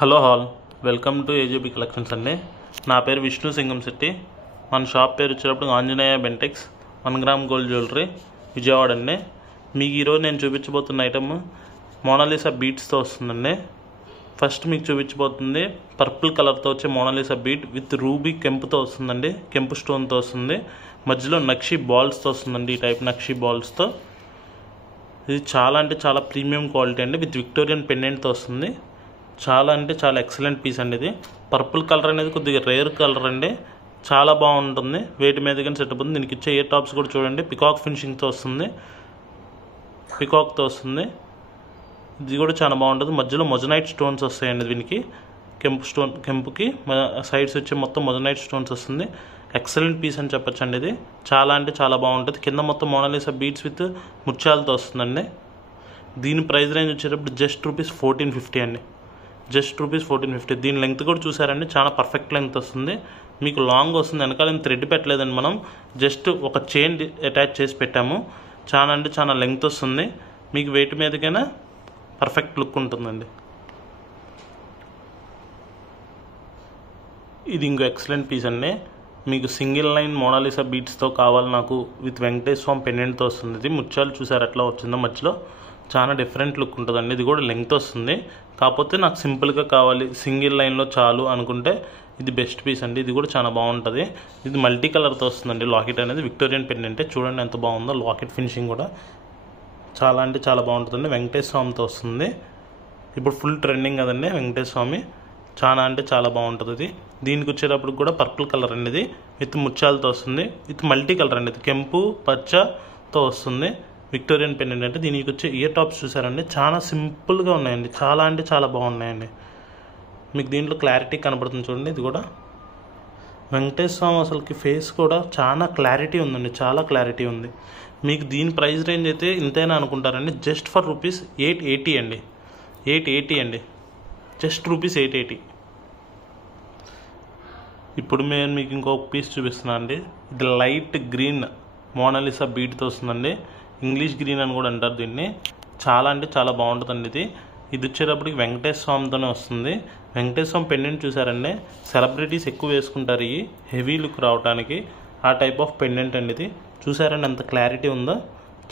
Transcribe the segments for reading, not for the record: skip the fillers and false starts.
Hello all, welcome to AJB collections అండి. నా పేరు విష్ణు సింగంశెట్టి. మన షాప్ పేరు వచ్చేటప్పుడు Anjaneya Bentex 1 gram gold jewellery, Vijayawada అండి. మీకు ఈరోజు నేను చూపించబోతున్న ఐటమ్ మోనాలిసా బీట్స్తో వస్తుందండి. ఫస్ట్ మీకు చూపించబోతుంది పర్పుల్ కలర్తో వచ్చే మోనాలిసా బీట్ విత్ రూబీ కెంపుతో వస్తుందండి. కెంపు స్టోన్తో వస్తుంది, మధ్యలో నక్షి బాల్స్తో వస్తుందండి. ఈ టైప్ నక్షి బాల్స్తో. ఇది చాలా అంటే చాలా ప్రీమియం క్వాలిటీ అండి. విత్ విక్టోరియన్ పెండెంట్తో వస్తుంది. చాలా అంటే చాలా ఎక్సలెంట్ పీస్ అండి. ఇది పర్పుల్ కలర్ అనేది కొద్దిగా రేర్ కలర్ అండి. చాలా బాగుంటుంది. వేటి మీద కానీ సెట్ అవుతుంది. దీనికి ఇచ్చే ఇయర్ టాప్స్ కూడా చూడండి, పికాక్ ఫినిషింగ్తో వస్తుంది, పికాక్తో వస్తుంది. ఇది కూడా చాలా బాగుంటుంది. మధ్యలో మొజనైట్ స్టోన్స్ వస్తాయండి దీనికి. కెంపుకి సైడ్స్ వచ్చి మొత్తం మొజనైట్ స్టోన్స్ వస్తుంది. ఎక్సలెంట్ పీస్ అని చెప్పొచ్చు అండి. ఇది చాలా అంటే చాలా బాగుంటుంది. కింద మొత్తం మోనాలిసా బీడ్స్ విత్ ముత్యాలతో వస్తుందండి. దీని ప్రైస్ రేంజ్ వచ్చేటప్పుడు జస్ట్ ₹1450 అండి. జస్ట్ ₹1450. దీని లెంగ్త్ కూడా చూసారండి, చాలా పర్ఫెక్ట్ లెంగ్త్ వస్తుంది. మీకు లాంగ్ వస్తుంది. వెనకాల థ్రెడ్ పెట్టలేదండి, మనం జస్ట్ ఒక చైన్ అటాచ్ చేసి పెట్టాము. చాలా అంటే చాలా లెంగ్త్ వస్తుంది. మీకు వెయిట్ మీదకైనా పర్ఫెక్ట్ లుక్ ఉంటుందండి. ఇది ఇంకో ఎక్సలెంట్ పీస్ అండి. మీకు సింగిల్ లైన్ మోనాలిసా బీట్స్తో కావాలి నాకు, విత్ వెంకటేశ్వర స్వామి పెండెంట్తో వస్తుంది. ఇది ముత్యాలు చూసారు ఎట్లా వచ్చిందో మధ్యలో. చాలా డిఫరెంట్ లుక్ ఉంటుందండి. ఇది కూడా లెంగ్త్ వస్తుంది. కాకపోతే నాకు సింపుల్గా కావాలి, సింగిల్ లైన్లో చాలు అనుకుంటే ఇది బెస్ట్ పీస్ అండి. ఇది కూడా చాలా బాగుంటుంది. ఇది మల్టీ కలర్తో వస్తుందండి. లాకెట్ అనేది విక్టోరియన్ పెండెంటే. చూడండి ఎంత బాగుందో. లాకెట్ ఫినిషింగ్ కూడా చాలా అంటే చాలా బాగుంటుందండి. వెంకటేశ్వర స్వామితో వస్తుంది. ఇప్పుడు ఫుల్ ట్రెండింగ్ కదండి వెంకటేశ్వర స్వామి. చాలా అంటే చాలా బాగుంటుంది ఇది. దీనికి వచ్చేటప్పుడు కూడా పర్పుల్ కలర్ అండి. ఇది విత్ ముత్యాలతో వస్తుంది. విత్ మల్టీ కలర్ అండి. ఇది కెంపు పచ్చతో వస్తుంది. విక్టోరియన్ పెండెంట్ అంటే. దీనికి వచ్చే ఇయర్ టాప్స్ చూసారండి, చాలా సింపుల్గా ఉన్నాయండి. చాలా అంటే చాలా బాగున్నాయండి. మీకు దీంట్లో క్లారిటీ కనబడుతుంది చూడండి. ఇది కూడా వెంకటేశ్వర స్వామి అసలుకి ఫేస్ కూడా చాలా క్లారిటీ ఉందండి. చాలా క్లారిటీ ఉంది. మీకు దీని ప్రైస్ రేంజ్ అయితే ఇంతైనా అనుకుంటారండి. జస్ట్ ఫర్ ₹880 అండి. 880 అండి. జస్ట్ ₹880. ఇప్పుడు నేను మీకు ఇంకొక పీస్ చూపిస్తున్నాను అండి. ఇది లైట్ గ్రీన్ మోనాలిసా బీట్తో వస్తుందండి. ఇంగ్లీష్ గ్రీన్ అని కూడా అంటారు దీన్ని. చాలా అంటే చాలా బాగుంటుందండి ఇది. ఇది వచ్చేటప్పటికి వెంకటేశ్వర స్వామితోనే వస్తుంది. వెంకటేశ్వర స్వామి పెండెంట్ చూసారండి, సెలబ్రిటీస్ ఎక్కువ వేసుకుంటారు ఈ హెవీ లుక్ రావడానికి. ఆ టైప్ ఆఫ్ పెండెంట్ అండి ఇది. చూసారండి ఎంత క్లారిటీ ఉందో.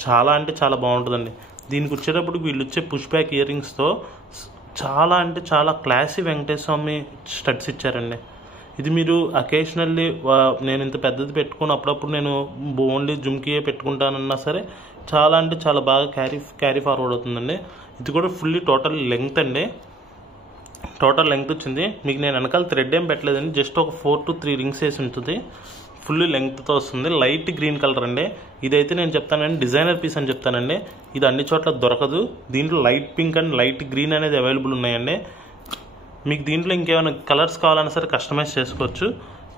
చాలా అంటే చాలా బాగుంటుందండి. దీనికి వచ్చేటప్పుడు వీళ్ళు వచ్చే పుష్ బ్యాక్ ఇయర్ రింగ్స్తో చాలా అంటే చాలా క్లాసీ వెంకటేశ్వర స్వామి స్టడ్స్ ఇచ్చారండి. ఇది మీరు అకేషనల్లీ నేను ఇంత పెద్దది పెట్టుకుని అప్పుడప్పుడు నేను ఓన్లీ జుమ్కీయే పెట్టుకుంటానన్నా సరే చాలా అంటే చాలా బాగా క్యారీ ఫార్వర్డ్ అవుతుందండి. ఇది కూడా ఫుల్లీ టోటల్ లెంగ్త్ అండి. టోటల్ లెంగ్త్ వచ్చింది. మీకు నేను వెనకాల థ్రెడ్ ఏం పెట్టలేదండి, జస్ట్ ఒక 4 to 3 రింగ్స్ వేసి ఉంటుంది. ఫుల్లీ లెంగ్త్తో వస్తుంది. లైట్ గ్రీన్ కలర్ అండి. ఇదైతే నేను చెప్తానండి డిజైనర్ పీస్ అని చెప్తానండి. ఇది అన్ని చోట్ల దొరకదు. దీంట్లో light pink and light green అనేది అవైలబుల్ ఉన్నాయండి. మీకు దీంట్లో ఇంకేమైనా కలర్స్ కావాలన్నా సరే కస్టమైజ్ చేసుకోవచ్చు.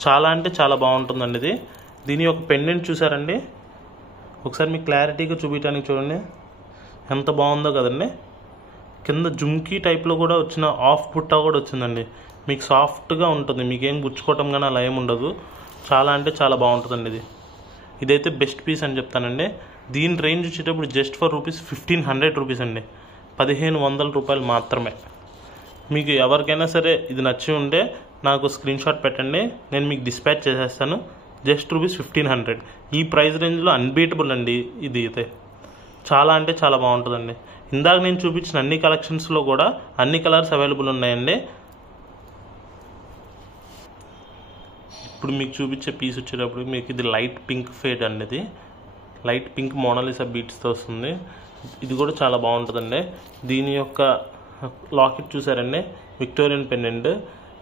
చాలా అంటే చాలా బాగుంటుందండి ఇది. దీని యొక్క పెండెంట్ చూసారండి, ఒకసారి మీకు క్లారిటీగా చూపించడానికి చూడండి ఎంత బాగుందో కదండి. కింద జుమ్కీ టైప్లో కూడా వచ్చిన ఆఫ్ బుట్ట కూడా వచ్చిందండి. మీకు సాఫ్ట్గా ఉంటుంది. మీకేం గుచ్చుకోవటం కానీ అలా ఏమి ఉండదు. చాలా అంటే చాలా బాగుంటుందండి ఇది. ఇదైతే బెస్ట్ పీస్ అని చెప్తానండి. దీని రేంజ్ వచ్చేటప్పుడు జస్ట్ ఫర్ ₹1500 అండి. ₹1500 మాత్రమే. మీకు ఎవరికైనా సరే ఇది నచ్చి ఉంటే నాకు స్క్రీన్ షాట్ పెట్టండి, నేను మీకు డిస్పాచ్ చేసేస్తాను. జస్ట్ ₹1500. ఈ ప్రైస్ రేంజ్లో అన్బీటబుల్ అండి ఇది అయితే. చాలా అంటే చాలా బాగుంటుందండి. ఇందాక నేను చూపించిన అన్ని కలెక్షన్స్లో కూడా అన్ని కలర్స్ అవైలబుల్ ఉన్నాయండి. ఇప్పుడు మీకు చూపించే పీస్ వచ్చేటప్పుడు మీకు ఇది లైట్ పింక్ ఫేడ్ అండి. ఇది లైట్ పింక్ మోనాలిసా బీట్స్తో వస్తుంది. ఇది కూడా చాలా బాగుంటుందండి. దీని యొక్క లాకెట్ చూసారండి, విక్టోరియన్ పెండెంట్.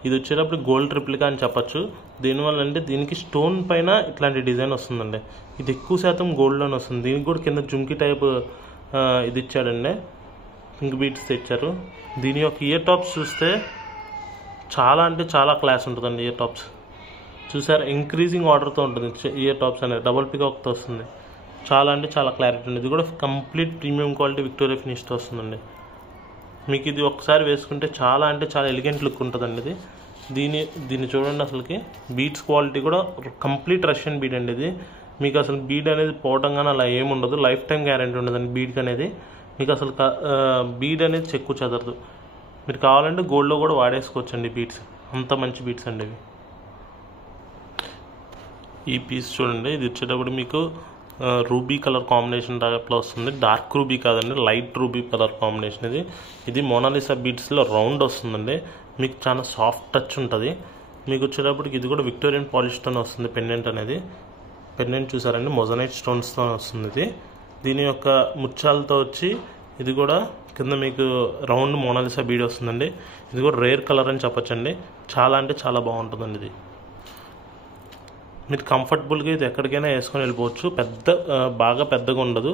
ఇది వచ్చేటప్పుడు గోల్డ్ ట్రిప్లికా అని చెప్పచ్చు. దీనివల్ల అంటే దీనికి స్టోన్ పైన ఇట్లాంటి డిజైన్ వస్తుందండి. ఇది ఎక్కువ శాతం గోల్డ్లోనే వస్తుంది. దీనికి కూడా కింద జుమ్కీ టైప్ ఇది ఇచ్చాడండి, పింక్ బీట్స్ ఇచ్చారు. దీని యొక్క ఇయర్ టాప్స్ చూస్తే చాలా అంటే చాలా క్లాస్ ఉంటుందండి. ఇయర్ టాప్స్ చూసారు, ఇంక్రీజింగ్ ఆర్డర్తో ఉంటుంది ఇయర్ టాప్స్ అనేది. డబుల్ పికాక్తో వస్తుంది. చాలా అంటే చాలా క్లారిటీ ఉంది. ఇది కూడా కంప్లీట్ ప్రీమియం క్వాలిటీ విక్టోరియా ఫినిష్తో వస్తుందండి. మీకు ఇది ఒకసారి వేసుకుంటే చాలా అంటే చాలా ఎలిగెంట్ లుక్ ఉంటుందండి ఇది. దీన్ని చూడండి, అసలుకి బీడ్స్ క్వాలిటీ కూడా కంప్లీట్ రష్యన్ బీడ్ అండి ఇది. మీకు అసలు బీడ్ అనేది పోవటం కానీ అలా ఏముండదు. లైఫ్ టైం గ్యారెంటీ ఉండదండి బీడ్కి అనేది. మీకు అసలు బీడ్ అనేది చెక్కు చెదరదు. మీరు కావాలంటే గోల్డ్లో కూడా వాడేసుకోవచ్చండి బీడ్స్, అంత మంచి బీడ్స్ అండి ఇవి. ఈ పీస్ చూడండి, ఇది వచ్చేటప్పుడు మీకు రూబీ కలర్ కాంబినేషన్ టైప్లో వస్తుంది. డార్క్ రూబీ కాదండి, లైట్ రూబీ కలర్ కాంబినేషన్ ఇది మోనాలిసా బీడ్స్లో రౌండ్ వస్తుందండి. మీకు చాలా సాఫ్ట్ టచ్ ఉంటుంది. మీకు వచ్చేటప్పటికి ఇది కూడా విక్టోరియన్ పాలిష్తో వస్తుంది. పెండెంట్ చూసారండి, మొజనైట్ స్టోన్స్తో వస్తుంది. దీని యొక్క ముత్యాలతో వచ్చి ఇది కూడా కింద మీకు రౌండ్ మోనాలిసా బీడ్ వస్తుందండి. ఇది కూడా రేర్ కలర్ అని చెప్పొచ్చండి. చాలా అంటే చాలా బాగుంటుందండి ఇది. మీరు కంఫర్టబుల్గా ఇది ఎక్కడికైనా వేసుకొని వెళ్ళిపోవచ్చు. బాగా పెద్దగా ఉండదు,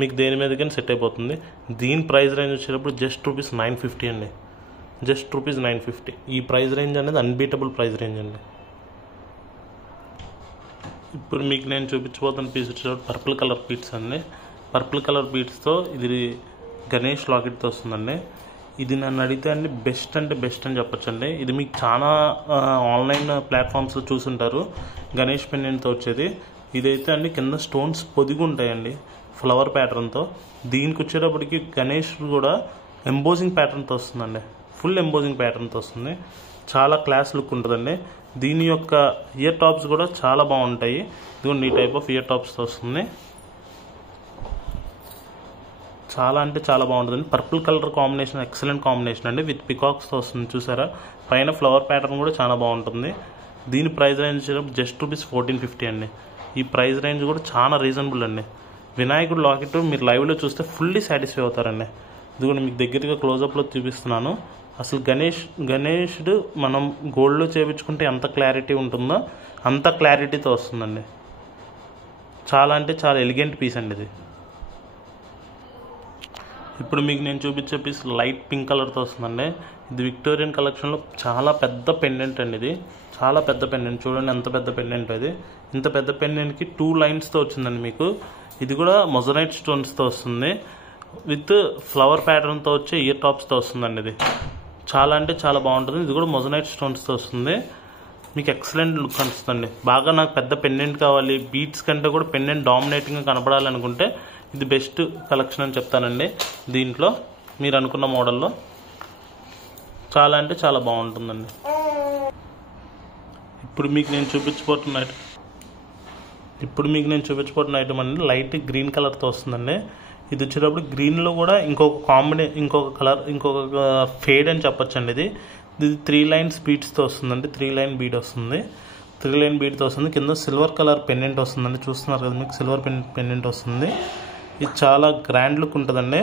మీకు దేని మీదకైనా సెట్ అయిపోతుంది. దీని ప్రైస్ రేంజ్ వచ్చేటప్పుడు జస్ట్ ₹950 అండి. జస్ట్ ₹950. ఈ ప్రైస్ రేంజ్ అనేది అన్బీటబుల్ ప్రైస్ రేంజ్ అండి. ఇప్పుడు మీకు నేను చూపించబోతున్న పీస్ వచ్చేటప్పుడు పర్పుల్ కలర్ బీడ్స్ అండి. పర్పుల్ కలర్ బీడ్స్తో ఇది గణేష్ లాకెట్తో వస్తుందండి. ఇది నన్ను అడిగితే అండి బెస్ట్ అంటే బెస్ట్ అని చెప్పొచ్చండి. ఇది మీకు చాలా ఆన్లైన్ ప్లాట్ఫామ్స్లో చూసుంటారు, గణేష్ పెండెంట్తో వచ్చేది. ఇదైతే అండి కింద స్టోన్స్ పొదిగి ఉంటాయండి ఫ్లవర్ ప్యాటర్న్తో. దీనికి వచ్చేటప్పటికి గణేష్ కూడా ఎంబోజింగ్ ప్యాటర్న్తో వస్తుందండి. ఫుల్ ఎంబోజింగ్ ప్యాటర్న్తో వస్తుంది. చాలా క్లాస్ లుక్ ఉంటుందండి. దీని యొక్క ఇయర్ టాప్స్ కూడా చాలా బాగుంటాయి. ఇదిగోండి ఈ టైప్ ఆఫ్ ఇయర్ టాప్స్తో వస్తుంది. చాలా అంటే చాలా బాగుంటుందండి. Purple colour combination excellent combination అండి. విత్ పికాక్స్తో వస్తుంది చూసారా. పైన ఫ్లవర్ ప్యాటర్న్ కూడా చాలా బాగుంటుంది. దీని ప్రైస్ రేంజ్ జస్ట్ ₹1450 అండి. ఈ ప్రైస్ రేంజ్ కూడా చాలా రీజనబుల్ అండి. వినాయకుడు లాకెట్ మీరు లైవ్లో చూస్తే ఫుల్లీ సాటిస్ఫై అవుతారండి. ఇది కూడా మీకు దగ్గరగా క్లోజప్లో చూపిస్తున్నాను. అసలు గణేషుడు మనం గోల్డ్లో చేయించుకుంటే ఎంత క్లారిటీ ఉంటుందో అంత క్లారిటీతో వస్తుందండి. చాలా అంటే చాలా ఎలిగెంట్ పీస్ అండి ఇది. ఇప్పుడు మీకు నేను చూపించే పీస్ లైట్ పింక్ కలర్తో వస్తుందండి. ఇది విక్టోరియన్ కలెక్షన్లో చాలా పెద్ద పెండెంట్ అండి. ఇది చాలా పెద్ద పెండెంట్, చూడండి ఎంత పెద్ద పెండెంట్ ఇది. ఇంత పెద్ద పెండెంట్కి 2 లైన్స్తో వచ్చిందండి మీకు. ఇది కూడా మొజనైట్ స్టోన్స్తో వస్తుంది. విత్ ఫ్లవర్ ప్యాటర్న్తో వచ్చే ఇయర్ టాప్స్తో వస్తుందండి. ఇది చాలా అంటే చాలా బాగుంటుంది. ఇది కూడా మొజనైట్ స్టోన్స్తో వస్తుంది. మీకు ఎక్సలెంట్ లుక్ అనిపిస్తుంది. బాగా నాకు పెద్ద పెండెంట్ కావాలి, బీట్స్ కంటే కూడా పెండెంట్ డామినేటింగ్గా కనపడాలనుకుంటే ఇది బెస్ట్ కలెక్షన్ అని చెప్తానండి. దీంట్లో మీరు అనుకున్న మోడల్లో చాలా అంటే చాలా బాగుంటుందండి. ఇప్పుడు మీకు నేను చూపించబోతున్న ఐటమ్ అండి లైట్ గ్రీన్ కలర్తో వస్తుందండి. ఇది వచ్చేటప్పుడు గ్రీన్లో కూడా ఇంకొక ఫేడ్ అని చెప్పొచ్చండి. ఇది 3 లైన్స్ బీడ్స్తో వస్తుందండి. 3 లైన్ బీడ్ వస్తుంది. 3 లైన్ బీడ్తో వస్తుంది. కింద సిల్వర్ కలర్ పెండెంట్ వస్తుందండి. చూస్తున్నారు కదా, మీకు సిల్వర్ పెండెంట్ వస్తుంది. ఇది చాలా గ్రాండ్ లుక్ ఉంటుందండి.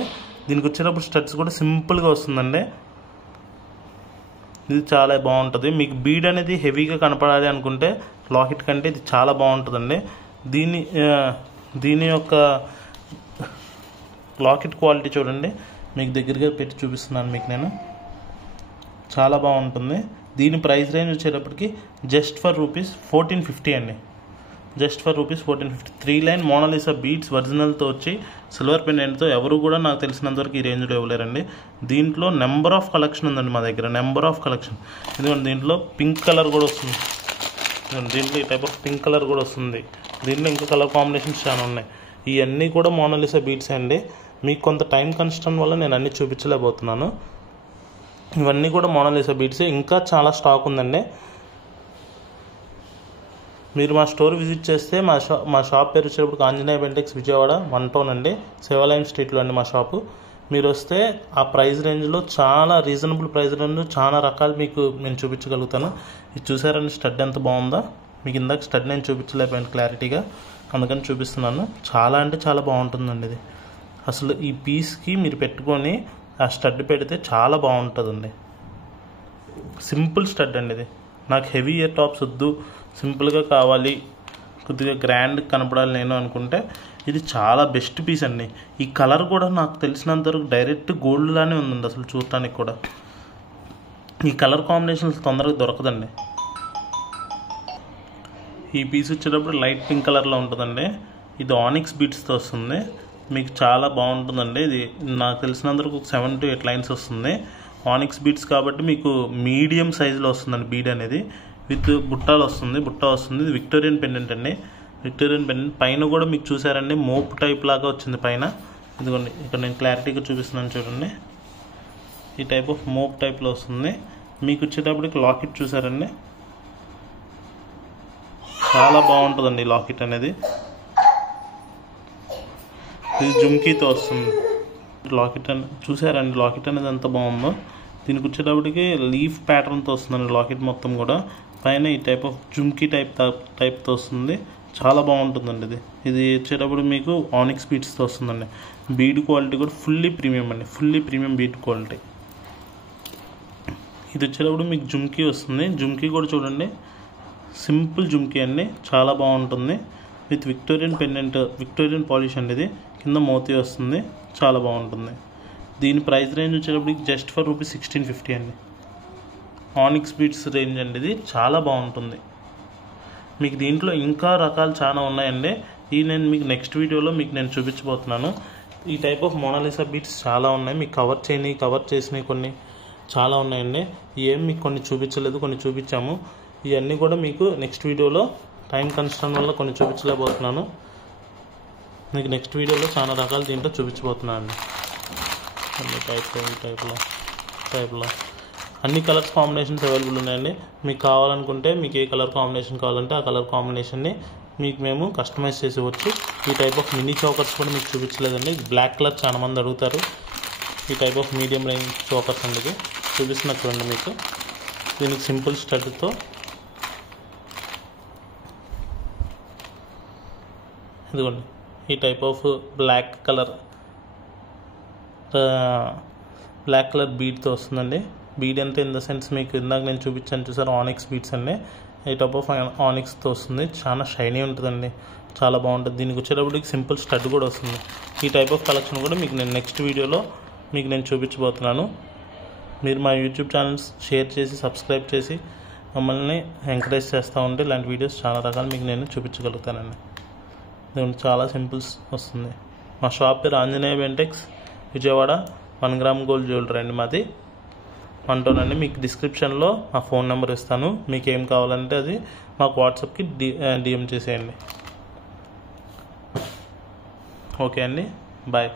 దీనికి వచ్చేటప్పుడు స్టడ్స్ కూడా సింపుల్గా వస్తుందండి. ఇది చాలా బాగుంటుంది. మీకు బీడ్ అనేది హెవీగా కనపడాలి అనుకుంటే లాకెట్ కంటే ఇది చాలా బాగుంటుందండి. దీని యొక్క లాకెట్ క్వాలిటీ చూడండి, మీకు దగ్గరగా పెట్టి చూపిస్తున్నాను మీకు నేను. చాలా బాగుంటుంది. దీని ప్రైస్ రేంజ్ వచ్చేటప్పటికి జస్ట్ ఫర్ ₹1450 అండి. Just for ₹1450. 3 line Mona Lisa beads ఒరిజినల్తో వచ్చి సిల్వర్ పెండెంట్తో ఎవరు కూడా నాకు తెలిసినంతవరకు ఈ రేంజ్లో ఇవ్వలేరండి. దీంట్లో నెంబర్ ఆఫ్ కలెక్షన్ ఉందండి మా దగ్గర, నెంబర్ ఆఫ్ కలెక్షన్. ఎందుకంటే దీంట్లో పింక్ కలర్ కూడా వస్తుంది. దీంట్లో ఈ టైప్ ఆఫ్ పింక్ కలర్ కూడా వస్తుంది. దీంట్లో ఇంకా కలర్ కాంబినేషన్స్ చాలా ఉన్నాయి. ఇవన్నీ కూడా మోనాలిసా బీడ్స్ అండి. మీకు కొంత టైం కన్స్ట్రెయిన్ వల్ల నేను అన్నీ చూపించలేకపోతున్నాను. ఇవన్నీ కూడా మోనాలిసా బీడ్స్. ఇంకా చాలా స్టాక్ ఉందండి. మీరు మా స్టోర్ విజిట్ చేస్తే మా షాప్ పేరు వచ్చేటప్పుడు ఆంజనేయ బెంటెక్స్ విజయవాడ 1 టౌన్ అండి, శివాలయం స్ట్రీట్లో అండి మా షాపు. మీరు వస్తే ఆ ప్రైస్ రేంజ్లో చాలా రీజనబుల్ ప్రైస్ రేంజ్లో చాలా రకాలు మీకు నేను చూపించగలుగుతాను. ఇది చూసారండి స్టడ్ ఎంత బాగుందో. మీకు ఇందాక స్టడ్ నేను చూపించలేకపోయాను క్లారిటీగా, అందుకని చూపిస్తున్నాను. చాలా అంటే చాలా బాగుంటుందండి ఇది. అసలు ఈ పీస్కి మీరు పెట్టుకొని ఆ స్టడ్ పెడితే చాలా బాగుంటుందండి. సింపుల్ స్టడ్ అండి ఇది. నాకు హెవీ ఇయర్ టాప్స్ వద్దు, సింపుల్గా కావాలి, కొద్దిగా గ్రాండ్ కనపడాలి నేను అనుకుంటే ఇది చాలా బెస్ట్ పీస్ అండి. ఈ కలర్ కూడా నాకు తెలిసినంతవరకు డైరెక్ట్ గోల్డ్ లానే ఉందండి. అసలు చూడటానికి కూడా ఈ కలర్ కాంబినేషన్స్ తొందరగా దొరకదండి. ఈ పీస్ వచ్చేటప్పుడు లైట్ పింక్ కలర్లో ఉంటుందండి. ఇది ఆనిక్స్ బీడ్స్తో వస్తుంది. మీకు చాలా బాగుంటుందండి. ఇది నాకు తెలిసినంతవరకు 7 to 8 లైన్స్ వస్తుంది. ఆనిక్స్ బీడ్స్ కాబట్టి మీకు మీడియం సైజులో వస్తుందండి బీడ్ అనేది. విత్ బుట్ట వస్తుంది. ఇది విక్టోరియన్ పెండెంట్ అండి. విక్టోరియన్ పెండెంట్ పైన కూడా మీకు చూసారండి మోప్ టైప్ లాగా వచ్చింది పైన. ఇదిగోండి ఇక్కడ నేను క్లారిటీగా చూపిస్తున్నాను చూడండి. ఈ టైప్ ఆఫ్ మోక్ టైప్లో వస్తుంది. మీకు వచ్చేటప్పటికి లాకెట్ చూసారండి, చాలా బాగుంటుందండి లాకెట్ అనేది. ఇది జుమ్కీతో వస్తుంది. లాకెట్ అని చూసారండి, లాకెట్ అనేది ఎంత బాగుందో. దీనికి వచ్చేటప్పటికి లీఫ్ ప్యాటర్న్తో వస్తుందండి లాకెట్ మొత్తం కూడా. పైన ఈ టైప్ ఆఫ్ జుమ్కీ టైప్తో వస్తుంది. చాలా బాగుంటుందండి ఇది. ఇది వచ్చేటప్పుడు మీకు ఆనిక్స్ బీడ్స్తో వస్తుందండి. బీడ్ క్వాలిటీ కూడా ఫుల్లీ ప్రీమియం అండి, ఫుల్లీ ప్రీమియం బీడ్ క్వాలిటీ. ఇది వచ్చేటప్పుడు మీకు జుమ్కీ వస్తుంది. జుమ్కీ కూడా చూడండి, సింపుల్ జుమ్కీ అండి, చాలా బాగుంటుంది. With Victorian pendant, Victorian polish అండి. ఇది కింద మోతీ వస్తుంది, చాలా బాగుంటుంది. దీని ప్రైస్ రేంజ్ వచ్చేటప్పటికి జస్ట్ ఫర్ రూపీస్ 1650 అండి. ఆనిక్స్ బీడ్స్ రేంజ్ అండి, ఇది చాలా బాగుంటుంది. మీకు దీంట్లో ఇంకా రకాలు చాలా ఉన్నాయండి. ఈ నేను మీకు నెక్స్ట్ వీడియోలో మీకు నేను చూపించబోతున్నాను. ఈ టైప్ ఆఫ్ మోనాలిసా బీడ్స్ చాలా ఉన్నాయి. మీకు కవర్ చేసినవి కొన్ని చాలా ఉన్నాయండి. ఏం మీకు కొన్ని చూపించలేదు, కొన్ని చూపించాము. ఇవన్నీ కూడా మీకు నెక్స్ట్ వీడియోలో టైం కన్స్ట్రెయిన్ వల్ల కొన్ని చూపించలేకపోతున్నాను. మీకు నెక్స్ట్ వీడియోలో చాలా రకాలు దీంట్లో చూపించబోతున్నాను అండి. టైప్లో అన్ని కలర్స్ కాంబినేషన్స్ అవైలబుల్ ఉన్నాయండి. మీకు కావాలనుకుంటే మీకు ఏ కలర్ కాంబినేషన్ కావాలంటే ఆ కలర్ కాంబినేషన్ని మీకు మేము కస్టమైజ్ చేసి ఇవ్వచ్చు. ఈ టైప్ ఆఫ్ మినీ చోకర్స్ కూడా మీకు చూపించలేదండి. బ్లాక్ కలర్ చాలా మంది అడుగుతారు. ఈ type of medium range chokers అండి చూపిస్తున్నా చూడండి. మీకు దీనికి సింపుల్ స్టడ్తో ఇదిగోండి, ఈ టైప్ ఆఫ్ బ్లాక్ కలర్ బీడ్తో వస్తుందండి. బీడ్ అంటే ఇన్ ద సెన్స్ మీకు ఇందాక నేను చూపించాను చూసారు, ఆనిక్స్ బీడ్స్ అండి. ఈ టైప్ ఆఫ్ ఆనిక్స్తో వస్తుంది. చాలా షైనీ ఉంటుందండి, చాలా బాగుంటుంది. దీనికి వచ్చేటప్పటికి సింపుల్ స్టడ్ కూడా వస్తుంది. ఈ టైప్ ఆఫ్ కలెక్షన్ కూడా మీకు నేను నెక్స్ట్ వీడియోలో మీకు నేను చూపించబోతున్నాను. మీరు మా యూట్యూబ్ ఛానల్స్ షేర్ చేసి సబ్స్క్రైబ్ చేసి మమ్మల్ని ఎంకరేజ్ చేస్తూ ఉంటే ఇలాంటి వీడియోస్ చాలా రకాలు మీకు నేను చూపించగలుగుతానండి. దీనికి చాలా సింపుల్స్ వస్తుంది. మా షాప్ పేరు Anjaneya Bentex, Vijayawada. 1 gram gold jewellery అండి మాది. అంటోనండి. మీకు డిస్క్రిప్షన్లో మా ఫోన్ నెంబర్ ఇస్తాను. మీకు ఏం కావాలంటే అది మాకు వాట్సాప్కి డిఎం చేసేయండి. ఓకే అండి, బాయ్.